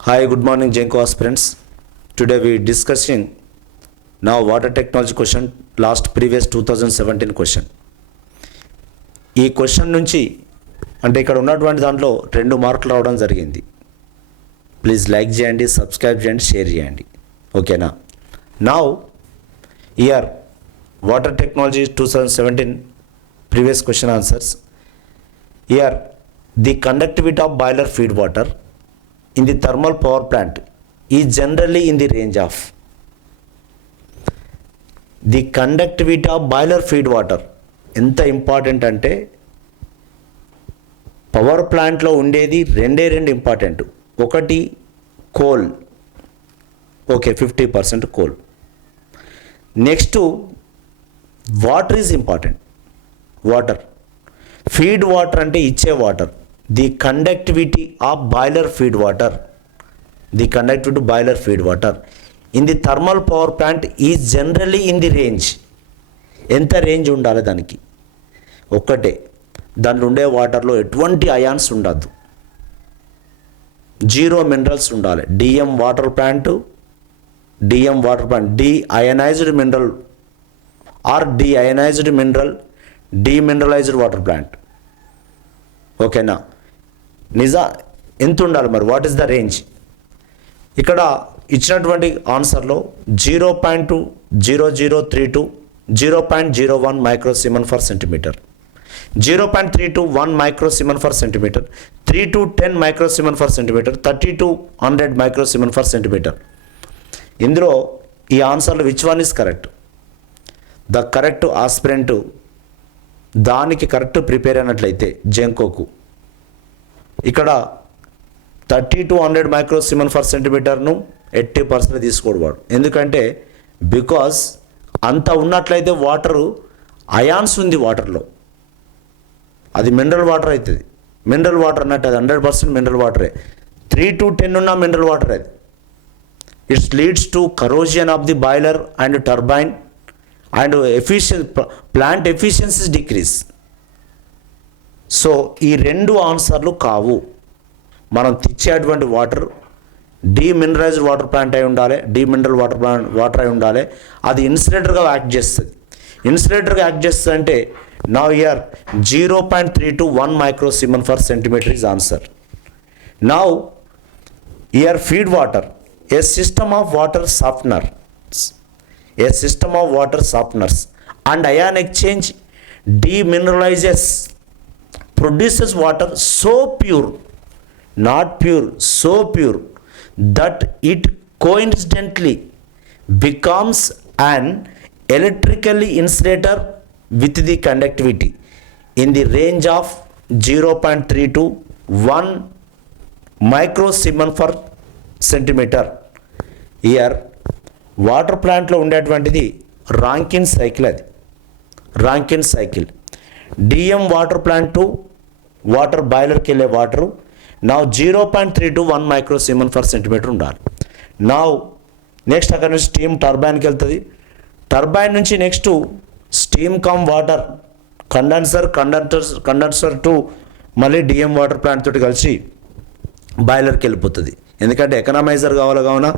Hi, good morning, Genco aspirants. Today we discussing now water technology question, last previous 2017 question. ఈ question నుంచి అంటే ఇక్కడ ఉన్నటువంటి దాంట్లో 2 మార్కులు రావడం జరిగింది. ప్లీజ్ లైక్ చేయండి, సబ్స్క్రైబ్ చేయండి, షేర్ చేయండి. ఓకేనా? Now year water technology 2017 previous question answers. Here the conductivity of boiler feed water in the thermal power plant is generally in the range of the conductivity of boiler feed water. ఎంత important అంటే power ప్లాంట్లో ఉండేది రెండే important. ఒకటి coal, okay 50% coal. Next water is important. Water feed water అంటే ఇచ్చే water. The conductivity of boiler feed water, the conductivity boiler feed water in the thermal power plant is generally in the range. ఎంత range ఉండాలి దానికి? ఒక్కటే, దాంట్లో ఉండే వాటర్లో ఎటువంటి అయాన్స్ ఉండద్దు, జీరో మినరల్స్ ఉండాలి. DM water plant deionised mineral or deionised mineral demineralized water plant. ఓకేనా? ఎంత ఉండాలి మరి? What is the range? ఇక్కడ ఇచ్చినటువంటి ఆన్సర్లో 0.0032 0.01 microsiemen per centimetre, 0.321 microsiemen per centimetre, 3 to 10 microsiemen per centimetre, 30 to 100 microsiemen per centimetre. ఇందులో ఈ ఆన్సర్లో which one is correct? The correct aspirant దానికి కరెక్ట్ ప్రిపేర్ అయినట్లయితే జెంకోకు ఇక్కడ 30 to 100 మైక్రోసిమన్ ఫర్ సెంటీమీటర్ను 80% తీసుకోడు వాడు. ఎందుకంటే బికాస్ అంత ఉన్నట్లయితే వాటరు అయాన్స్ ఉంది వాటర్లో, అది మినరల్ వాటర్ అవుతుంది. మినరల్ వాటర్ అన్నట్టు అది 100% మినరల్ వాటరే. 3 to 10 ఉన్న మినరల్ వాటర్ అది. Its leads to corrosion of the boiler and turbine and plant efficiencies decrease. So ఈ 2 ఆన్సర్లు కావు. మనం తెచ్చేటువంటి వాటర్ డీమినరలైజ్డ్ వాటర్ ప్లాంట్ అయి ఉండాలి, డీమినరల్ వాటర్ అయి ఉండాలి. అది ఇన్సులేటర్గా యాక్ట్ చేస్తుంది. ఇన్సులేటర్గా యాక్ట్ చేస్తుంది అంటే now here 0.321 microsiemen per centimetre is answer. Now here feed water, a system of water softeners and ion exchange demineralizes, produces water so pure, not pure, so pure that it coincidentally becomes an electrically insulator with the conductivity in the range of 0.3 to 1 microsiemen per centimetre. Here water ప్లాంట్లో ఉండేటువంటిది Rankine cycle. అది Rankine cycle. DM water plant to water బాయిలర్కి వెళ్ళే water నా 0.3 to 1 microsiemen per centimetre ఉండాలి. నా next అక్కడ నుంచి స్టీమ్ టర్బైన్కి వెళ్తుంది. టర్బైన్ నుంచి next steam come water condenser to మళ్ళీ డిఎం వాటర్ ప్లాంట్ తోటి కలిసి బాయిలర్కి వెళ్ళిపోతుంది. ఎందుకంటే ఎకనామైజర్ కావున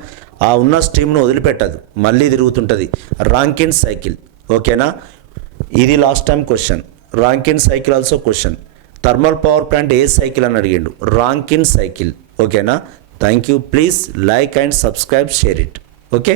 ఆ ఉన్న స్టీమ్ను వదిలిపెట్టదు, మళ్ళీ తిరుగుతుంటుంది. Rankine cycle. ఓకేనా? ఇది last time question. Rankine cycle also question. Thermal power plant ఏ సైకిల్ అని అడిగిండు? Rankine cycle. ఓకేనా? Thank you. Please like and subscribe, share it. Okay.